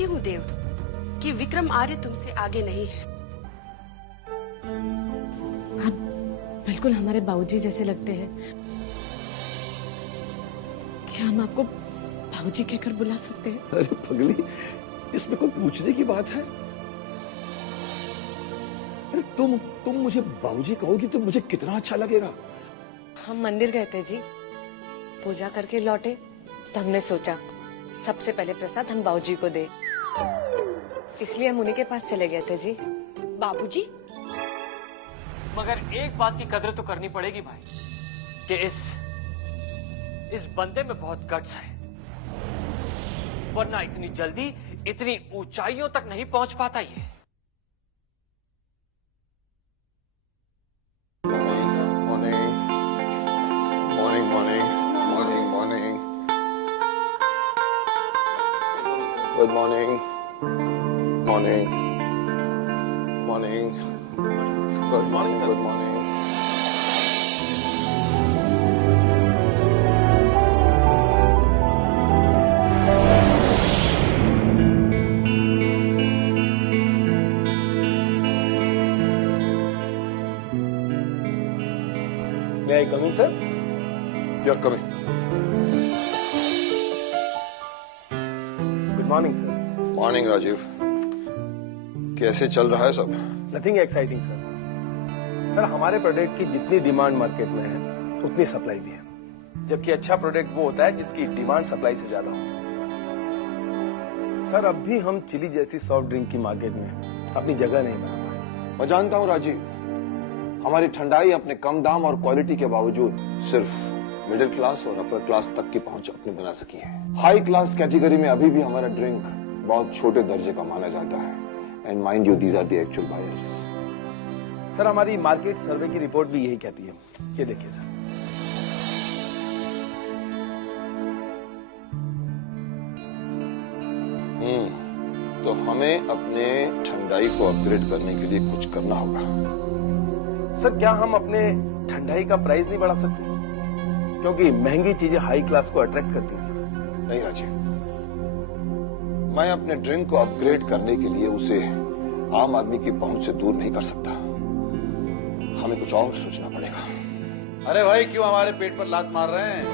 जानती हूँ देव कि विक्रम आर्य तुमसे आगे नहीं है। आप बिल्कुल हमारे बाबूजी जैसे लगते हैं। क्या हम आपको बाबूजी कहकर बुला सकते हैं? अरे पगली, इसमें कोई पूछने की बात है? अरे तुम मुझे बाबूजी कहोगी तो मुझे कितना अच्छा लगेगा। हम मंदिर गए थे जी, पूजा करके लौटे तो हमने सोचा सबसे पहले प्रसाद हम बाबूजी को दे, इसलिए हम उन्हीं के पास चले गए थे जी। बाबूजी? मगर एक बात की कदर तो करनी पड़ेगी भाई कि इस बंदे में बहुत गट्स है, वरना इतनी जल्दी इतनी ऊंचाइयों तक नहीं पहुंच पाता ये। Good morning. Morning. Morning. Good morning, sir. Good morning. May I come in, sir? You're coming. Morning sir. Morning Rajiv. कैसे चल रहा है सब? Nothing exciting sir. सर हमारे प्रोडक्ट की जितनी डिमांड मार्केट में है उतनी सप्लाई भी है, जबकि अच्छा प्रोडक्ट वो होता है जिसकी डिमांड सप्लाई से ज्यादा हो। सर अब भी हम चिली जैसी सॉफ्ट ड्रिंक की मार्केट में अपनी जगह नहीं बना पाए। मैं जानता हूँ राजीव, हमारी ठंडाई अपने कम दाम और क्वालिटी के बावजूद सिर्फ मिडिल क्लास और अपर क्लास तक की पहुंच अपनी बना सकी है। हाई क्लास कैटेगरी में अभी भी हमारा ड्रिंक बहुत छोटे दर्जे का माना जाता है। And mind you, these are the actual buyers. Sir हमारी मार्केट सर्वे की रिपोर्ट भी यही कहती है। ये देखिए सर। तो हमें अपने ठंडाई को अपग्रेड करने के लिए कुछ करना होगा। सर क्या हम अपने ठंडाई का प्राइस नहीं बढ़ा सकते? क्योंकि महंगी चीजें हाई क्लास को अट्रैक्ट करती हैं सर। नहीं राजीव, मैं अपने ड्रिंक को अपग्रेड करने के लिए उसे आम आदमी की पहुंच से दूर नहीं कर सकता। हमें कुछ और सोचना पड़ेगा। अरे भाई क्यों हमारे पेट पर लात मार रहे हैं?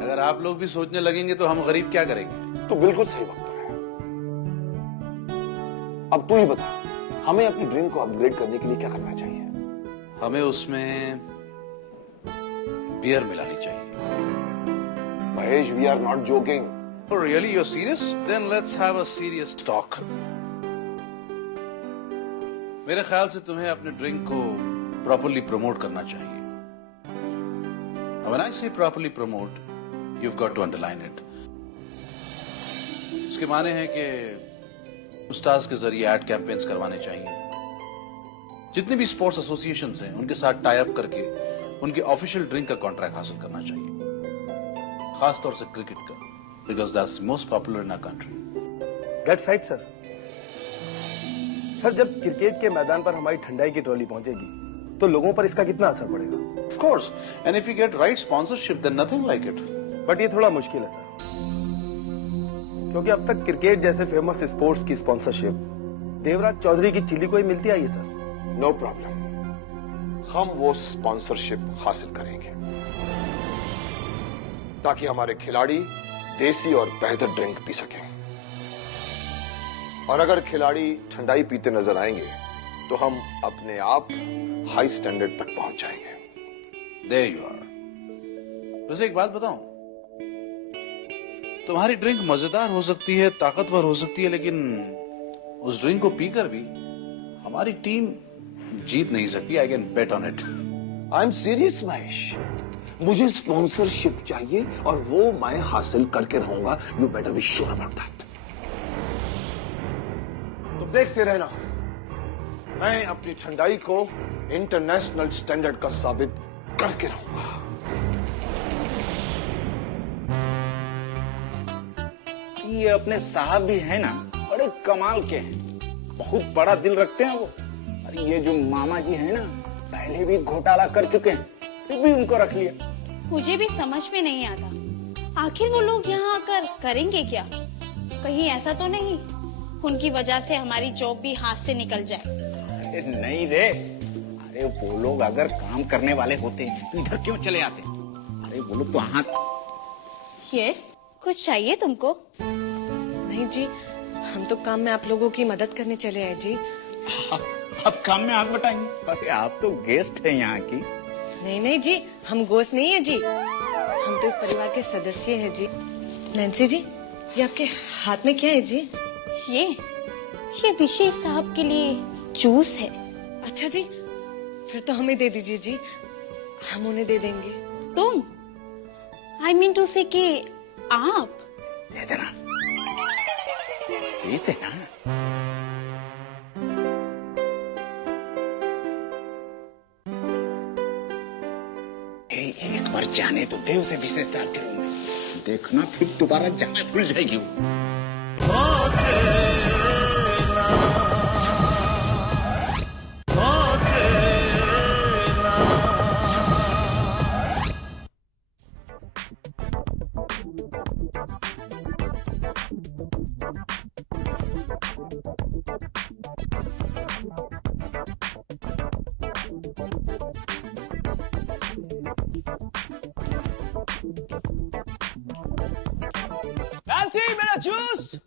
अगर आप लोग भी सोचने लगेंगे तो हम गरीब क्या करेंगे? तो बिल्कुल सही वक्त पर है। अब तू ही बता, हमें अपनी ड्रिंक को अपग्रेड करने के लिए क्या करना चाहिए? हमें उसमें बियर मिलानी चाहिए। Mahesh, we are not joking. Oh, really? You're serious? Then let's have a serious talk. मेरे ख्याल से तुम्हें अपने ड्रिंक को प्रॉपर्ली प्रमोट करना चाहिए। When I say properly promote, you've got to underline it. इसके माने हैं कि स्टार्स के जरिए एड कैंपेन्स करवाने चाहिए। जितने भी स्पोर्ट्स एसोसिएशंस हैं उनके साथ टाई अप करके उनके ऑफिशियल ड्रिंक का कॉन्ट्रैक्ट हासिल करना चाहिए, खास तौर से क्रिकेट का, because that's most popular in our country. That's right sir. Sir जब क्रिकेट के मैदान पर हमारी ठंडाई की ट्रॉली पहुंचेगी तो लोगों पर इसका कितना असर पड़ेगा? Of course, and if you get right sponsorship, then nothing like it. But ये थोड़ा मुश्किल है सर, क्योंकि अब तक क्रिकेट जैसे फेमस स्पोर्ट्स की स्पॉन्सरशिप देवराज चौधरी की चिली को ही मिलती आई है सर। नो प्रॉब्लम, हम वो स्पॉन्सरशिप हासिल करेंगे ताकि हमारे खिलाड़ी देसी और बेहतर ड्रिंक पी सकें। और अगर खिलाड़ी ठंडाई पीते नजर आएंगे तो हम अपने आप हाई स्टैंडर्ड तक पहुंच जाएंगे। There you are. वैसे एक बात बताऊं, तुम्हारी ड्रिंक मजेदार हो सकती है, ताकतवर हो सकती है, लेकिन उस ड्रिंक को पीकर भी हमारी टीम जीत नहीं सकती। I can bet on it. I am serious Mahesh, मुझे स्पॉन्सरशिप चाहिए और वो मैं हासिल करके रहूंगा। You better be sure about that. तो देखते रहना, मैं अपनी ठंडाई को इंटरनेशनल स्टैंडर्ड का साबित करके रहूंगा। ये अपने साहब भी है ना, बड़े कमाल के हैं, बहुत बड़ा दिल रखते हैं वो। अरे ये जो मामा जी है ना, पहले भी घोटाला कर चुके हैं, फिर भी उनको रख लिया। मुझे भी समझ में नहीं आता आखिर वो लोग यहाँ आकर करेंगे क्या? कहीं ऐसा तो नहीं उनकी वजह से हमारी जॉब भी हाथ से निकल जाए? अरे नहीं रे, अरे वो लोग अगर काम करने वाले होते तो इधर क्यों चले आते? अरे वो लोग तो हाथ। यस, कुछ चाहिए तुमको? नहीं जी, हम तो काम में आप लोगों की मदद करने चले हैं जी। आप काम में हाथ बटाएंगे? अरे आप तो गेस्ट हैं यहाँ की। नहीं नहीं जी, हम गोश्त नहीं है जी, हम तो इस परिवार के सदस्य हैं जी। नैन्सी जी, ये आपके हाथ में क्या है जी? ये विशेष साहब के लिए जूस है। अच्छा जी, फिर तो हमें दे दीजिए जी, हम उन्हें दे देंगे। तुम? आई मीन टू से कि आप? दे देना, दे देना। एक बार जाने तो दे उसे विशेष साहब के रूम में, देखना फिर दोबारा जाना भूल जाएगी वो। नैन्सी, मेरा जूस।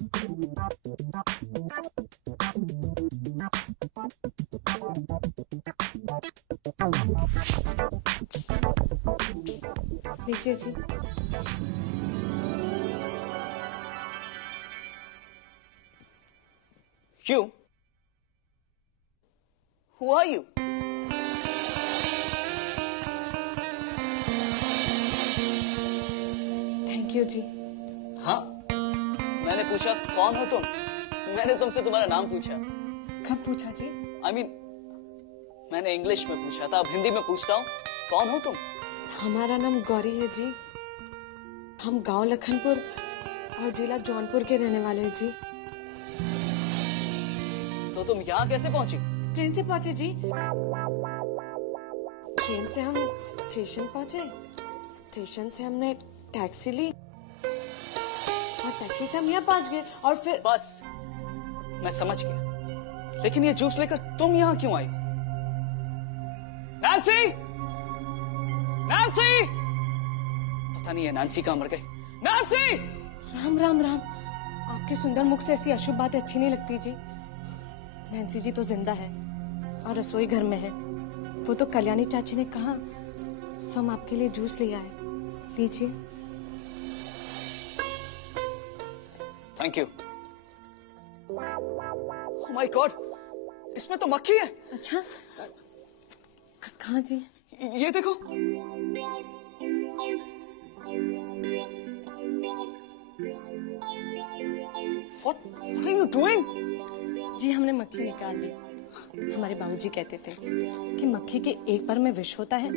लीजिए जी। You? Who are you? Thank you जी। हाँ, मैंने पूछा कौन हो तुम? मैंने तुमसे तुम्हारा नाम पूछा। कब पूछा जी? I mean, मैंने इंग्लिश में पूछा था, अब हिंदी में पूछता हूँ, कौन हो तुम? हमारा नाम गौरी है जी, हम गांव लखनपुर और जिला जौनपुर के रहने वाले हैं जी। तो तुम यहाँ कैसे पहुंची? ट्रेन से पहुंचे जी। ट्रेन से हम स्टेशन पहुंचे, स्टेशन से हमने टैक्सी ली और टैक्सी से हम यहाँ पहुंच गए और फिर बस, मैं समझ गया। लेकिन ये जूस लेकर तुम यहाँ क्यों आई? नैन्सी! नैन्सी! पता नहीं है नैन्सी कहाँ मर गई। नैन्सी! राम राम राम, आपके सुंदर मुख से ऐसी अशुभ बातें अच्छी नहीं लगती जी। नैन्सी जी तो जिंदा है और रसोई घर में है। वो तो कल्याणी चाची ने कहा, सो हम आपके लिए जूस ले आए, लीजिए। Thank you. Oh my God, इसमें तो मक्खी है। अच्छा, कहाँ जी? ये देखो। What are you doing? जी हमने मक्खी निकाल दी। हमारे बाबूजी कहते थे कि मक्खी के एक बार में विष होता है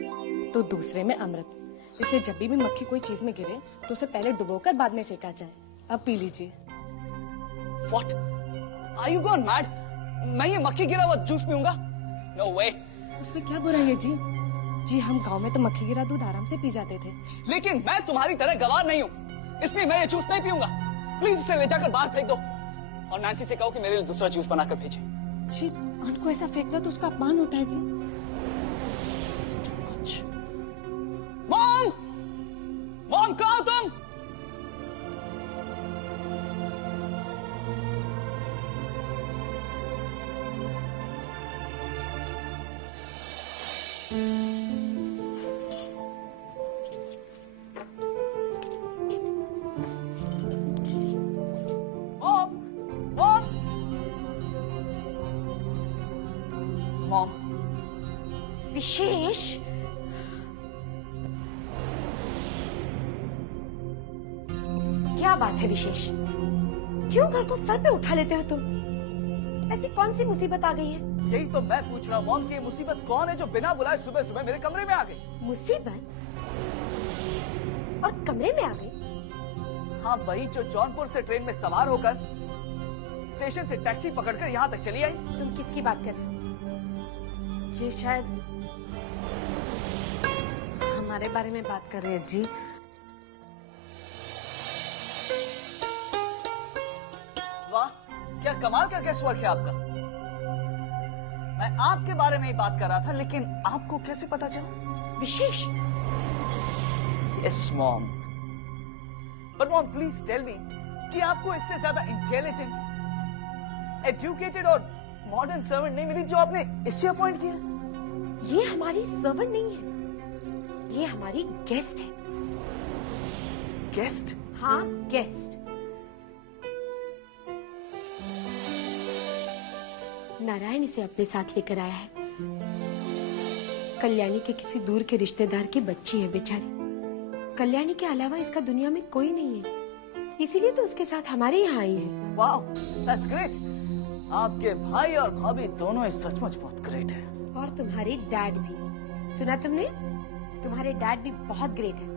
तो दूसरे में अमृत। इसलिए जब भी मक्खी कोई चीज में गिरे तो उसे पहले डुबोकर बाद में फेंका जाए। अब पी लीजिए। What? Are you gone mad? मैं ये मक्खी गिरा हुआ जूस पीऊंगा? No way. उसमें क्या बुराई है जी? जी हम गांव में तो मक्खी गिरा दूध आराम से पी जाते थे। लेकिन मैं तुम्हारी तरह गवार नहीं हूँ, इसलिए मैं ये जूस नहीं पीऊंगा। प्लीज इसे ले जाकर बाहर फेंक दो और नैन्सी से कहो कि मेरे लिए दूसरा जूस बनाकर भेजे। जी उनको ऐसा फेंकना तो उसका अपमान होता है जी। This is too much. Mom! Mom, कहाँ हो तुम? Mom! Mom! Mom! विशेष, क्या बात है विशेष? क्यों घर को सर पे उठा लेते हो तुम? ऐसी कौन सी मुसीबत आ गई है? यही तो मैं पूछ रहा हूँ मॉम कि ये मुसीबत कौन है जो बिना बुलाए सुबह सुबह मेरे कमरे में आ गई? मुसीबत? और कमरे में आ गई? हाँ, वही जो जौनपुर से ट्रेन में सवार होकर स्टेशन से टैक्सी पकड़कर यहाँ तक चली आई। तुम किसकी बात कर रहे हो? ये शायद हमारे बारे में बात कर रहे हैं जी। क्या कमाल का गेस वर्क है आपका। मैं आपके बारे में ही बात कर रहा था, लेकिन आपको कैसे पता चला? Vishesh, yes mom. But mom please tell me कि आपको इससे ज्यादा इंटेलिजेंट, एजुकेटेड और मॉडर्न सर्वेंट नहीं मिली जो आपने इससे अपॉइंट किया। ये हमारी सर्वेंट नहीं है, ये हमारी गेस्ट है। गेस्ट? हाँ, गेस्ट। नारायण इसे अपने साथ लेकर आया है। कल्याणी के किसी दूर के रिश्तेदार की बच्ची है बेचारी। कल्याणी के अलावा इसका दुनिया में कोई नहीं है, इसीलिए तो उसके साथ हमारे यहाँ आई है। Wow, that's great. आपके भाई और भाभी दोनों ही सचमुच बहुत ग्रेट है। और तुम्हारे डैड भी, सुना तुमने? तुम्हारे डैड भी बहुत ग्रेट है।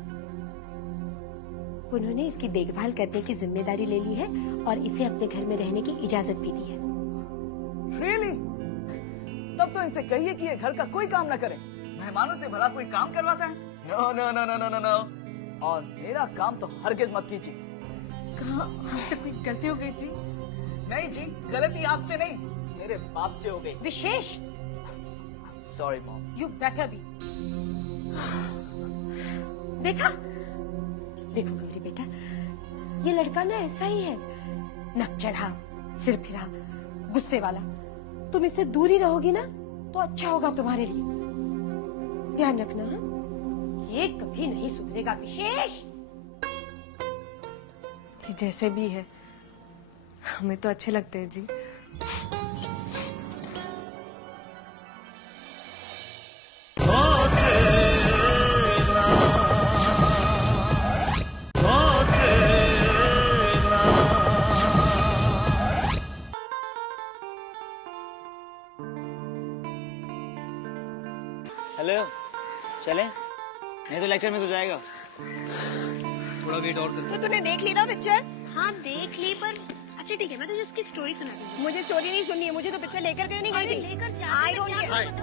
उन्होंने इसकी देखभाल करने की जिम्मेदारी ले ली है और इसे अपने घर में रहने की इजाजत भी दी है। Really? तब तो इनसे कहिए कि ये घर का कोई काम ना करे। मेहमानों से भला कोई काम करवाता है? No no no no no no no. और मेरा काम तो हरगिज मत कीजिए। कहाँ हमसे कोई गलती हो गई जी? नहीं जी, गलती आपसे नहीं, मेरे बाप से हो गई। Vishesh, sorry mom. You better be. देखा, देखो गौरी बेटा, ये लड़का ना ऐसा ही है, नक चढ़ा, सिर फिरा, गुस्से वाला। तुम इससे दूर ही रहोगी ना तो अच्छा होगा तुम्हारे लिए। ध्यान रखना। हाँ? ये कभी नहीं सुधरेगा विशेष। जी जैसे भी है, हमें तो अच्छे लगते हैं जी। हेलो, चले? नहीं तो लेक्चर मिस हो जाएगा। थोड़ा वेट और कर। तो तूने देख ली ना पिक्चर? हाँ देख ली, पर अच्छा ठीक है, मैं तुझे उसकी स्टोरी सुना दूंगी। मुझे स्टोरी नहीं सुननी है, मुझे तो पिक्चर लेकर क्यों नहीं गई थी? लेकर जा। I don't care.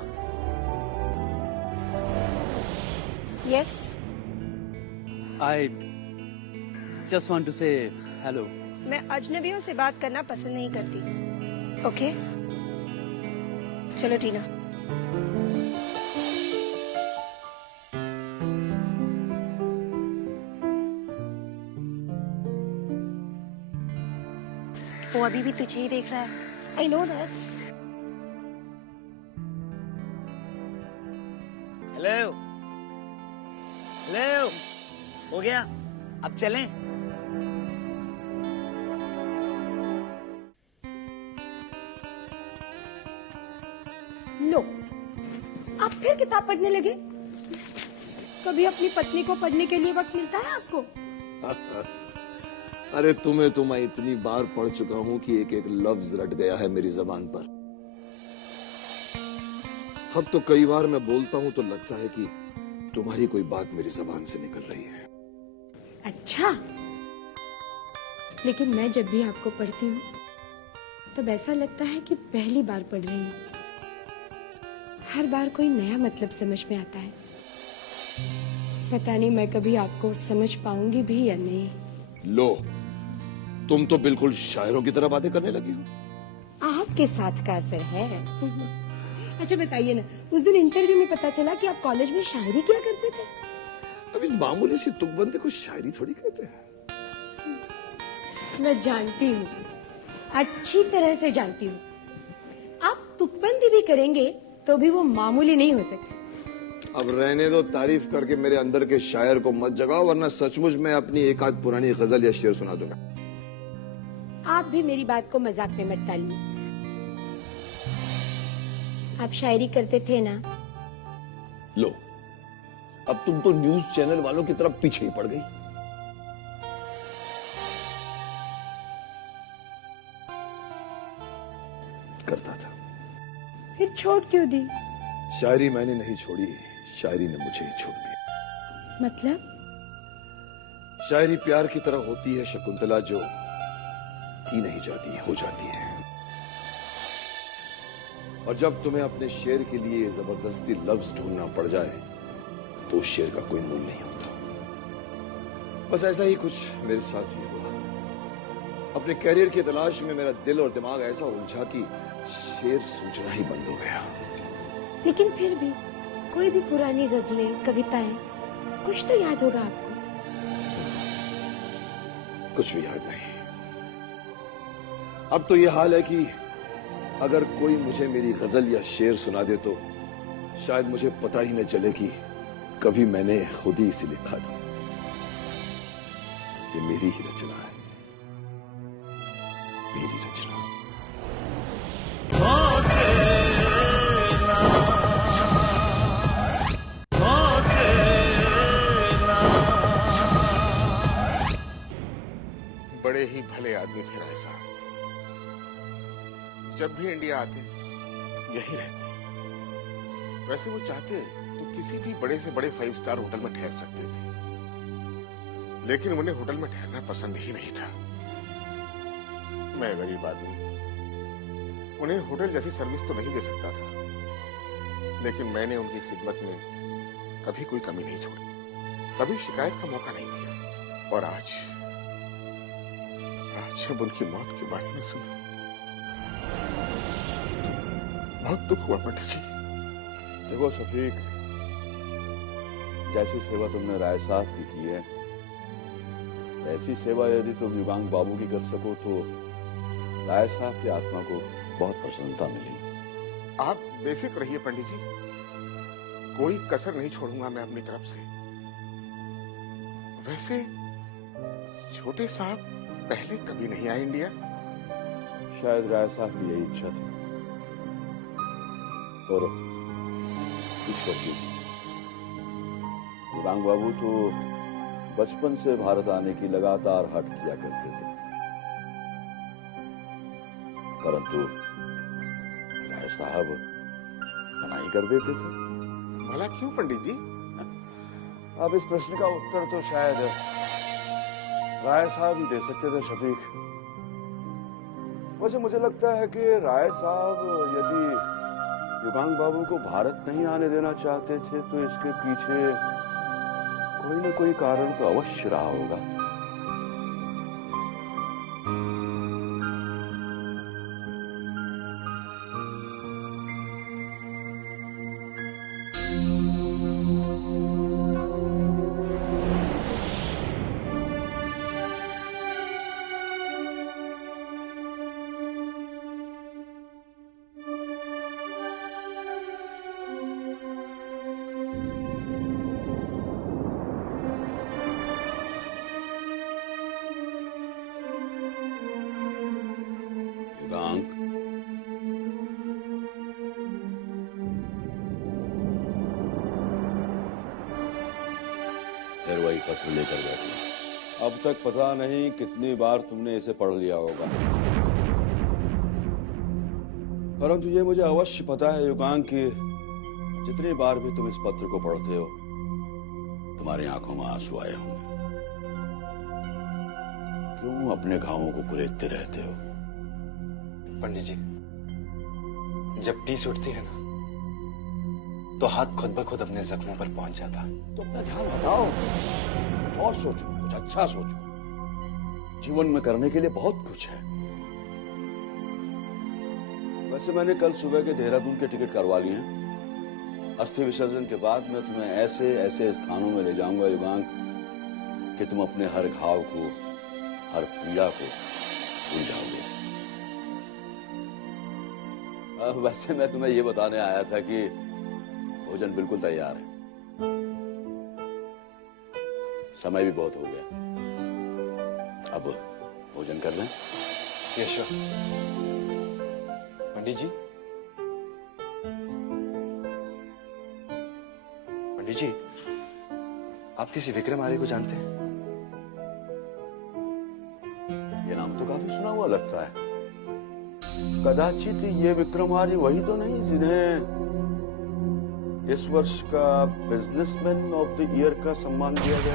Yes. I just want to say hello. मैं अजनबियों से बात करना पसंद नहीं करती। ओके? चलो टीना। वो अभी भी तुझे ही देख रहा है। I know that. Hello, hello, हो गया? अब चलें? लो, आप फिर किताब पढ़ने लगे? कभी अपनी पत्नी को पढ़ने के लिए वक्त मिलता है आपको? अरे तुम्हें तो मैं इतनी बार पढ़ चुका हूं कि एक एक लफ्ज रट गया है मेरी जबान पर। अब तो कई बार मैं बोलता हूं तो लगता है कि तुम्हारी कोई बात मेरी जबान से निकल रही है। अच्छा, लेकिन मैं जब भी आपको पढ़ती हूँ तब ऐसा लगता है कि पहली बार पढ़ रही हूँ। हर बार कोई नया मतलब समझ में आता है। पता नहीं मैं कभी आपको समझ पाऊंगी भी या नहीं। लो, तुम तो बिल्कुल शायरों की तरह बातें करने लगी हो। आपके साथ का असर है। अच्छा बताइए ना, उस दिन इंटरव्यू में पता चला कि आप कॉलेज में शायरी किया करते थे। अब इस मामूली सी तुकबंदी को शायरी थोड़ी कहते हैं। मैं जानती हूँ, अच्छी तरह से जानती हूँ। आप तुकबंदी भी करेंगे तो भी वो मामूली नहीं हो सकती। अब रहने दो, तारीफ करके मेरे अंदर के शायर को मत जगाओ, वरना सचमुच मैं अपनी एक आध पुरानी गजल या शेर सुना दूंगा। आप भी मेरी बात को मजाक में मत डालिए। आप शायरी करते थे ना? लो, अब तुम तो न्यूज चैनल वालों की तरफ पीछे ही पड़ गई। करता था। फिर छोड़ क्यों दी? शायरी मैंने नहीं छोड़ी, शायरी ने मुझे ही छोड़ दिया। मतलब? शायरी प्यार की तरह होती है शकुंतला, जो की नहीं जाती है, हो जाती है। और जब तुम्हें अपने शेर के लिए जबरदस्ती लफ्ज ढूंढना पड़ जाए तो उस शेर का कोई मूल्य नहीं होता। बस ऐसा ही कुछ मेरे साथ भी हुआ। अपने कैरियर की तलाश में मेरा दिल और दिमाग ऐसा उलझा कि शेर सोचना ही बंद हो गया। लेकिन फिर भी कोई भी पुरानी गजलें, कविताएं, कुछ तो याद होगा आपको। कुछ भी याद नहीं। अब तो ये हाल है कि अगर कोई मुझे मेरी गजल या शेर सुना दे तो शायद मुझे पता ही न चले कि कभी मैंने खुद ही इसे लिखा था। ये मेरी ही रचना है, मेरी रचना। बड़े ही भले आदमी थे राय साहब। जब भी इंडिया आते यही रहते। वैसे वो चाहते तो किसी भी बड़े से बड़े 5 स्टार होटल में ठहर सकते थे, लेकिन उन्हें होटल में ठहरना पसंद ही नहीं था। मैं गरीब आदमी, उन्हें होटल जैसी सर्विस तो नहीं दे सकता था, लेकिन मैंने उनकी खिदमत में कभी कोई कमी नहीं छोड़ी, कभी शिकायत का मौका नहीं दिया। और आज जब उनकी मौत के बारे में सुना, बहुत दुख हुआ पंडित जी। देखो शफीक, जैसी सेवा तुमने राय साहब की है, ऐसी सेवा यदि तुम युगांक बाबू की कर सको तो राय साहब की आत्मा को बहुत प्रसन्नता मिलेगी। आप बेफिक्र रहिए पंडित जी, कोई कसर नहीं छोड़ूंगा मैं अपनी तरफ से। वैसे छोटे साहब पहले कभी नहीं आए इंडिया? शायद राय साहब की यही इच्छा थी। और युगांक बाबू तो बचपन से भारत आने की लगातार हट किया करते थे, परंतु राय साहब मना ही कर देते थे। भला क्यों पंडित जी? अब इस प्रश्न का उत्तर तो शायद राय साहब ही दे सकते थे शफीक। वैसे मुझे लगता है कि राय साहब यदि युगांक बाबू को भारत नहीं आने देना चाहते थे तो इसके पीछे कोई न कोई कारण तो अवश्य रहा होगा। फिर वही पत्र लेकर बैठे। अब तक पता नहीं कितनी बार तुमने इसे पढ़ लिया होगा, परंतु ये मुझे अवश्य पता है युगांक कि जितनी बार भी तुम इस पत्र को पढ़ते हो तुम्हारी आंखों में आंसू आए होंगे। क्यों अपने घावों को कुरेदते रहते हो? पंडित जी, जब टीस उठती है ना तो हाथ खुद ब खुद अपने जख्मों पर पहुंच जाता। तो अपना ध्यान हटाओ, कुछ और सोचो, कुछ अच्छा सोचो। जीवन में करने के लिए बहुत कुछ है। वैसे मैंने कल सुबह के देहरादून के टिकट करवा लिए हैं। अस्थि विसर्जन के बाद मैं तुम्हें ऐसे ऐसे स्थानों में ले जाऊंगा युगांक कि तुम अपने हर घाव को, हर पीड़ा को भूल जाओगे। वैसे मैं तुम्हें ये बताने आया था कि भोजन बिल्कुल तैयार है। समय भी बहुत हो गया, अब भोजन कर लें। यशो, पंडित जी, पंडित जी, आप किसी विक्रम आर्य को जानते हैं? ये नाम तो काफी सुना हुआ लगता है। कदाचित ये विक्रम आर्य वही तो नहीं जिन्हें इस वर्ष का बिजनेसमैन ऑफ द ईयर का सम्मान दिया गया?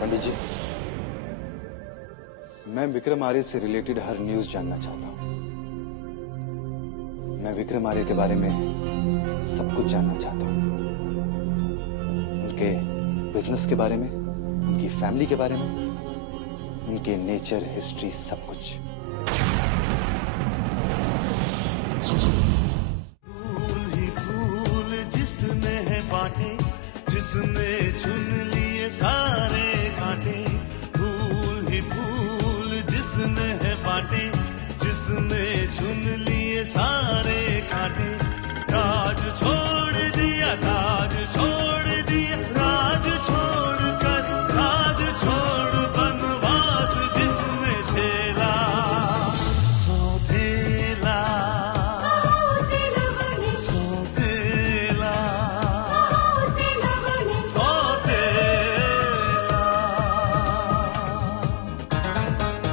पंडित जी, मैं विक्रम आर्य से रिलेटेड हर न्यूज जानना चाहता हूँ। मैं विक्रम आर्य के बारे में सब कुछ जानना चाहता हूँ, उनके बिजनेस के बारे में, फैमिली के बारे में, उनके नेचर, हिस्ट्री, सब कुछ।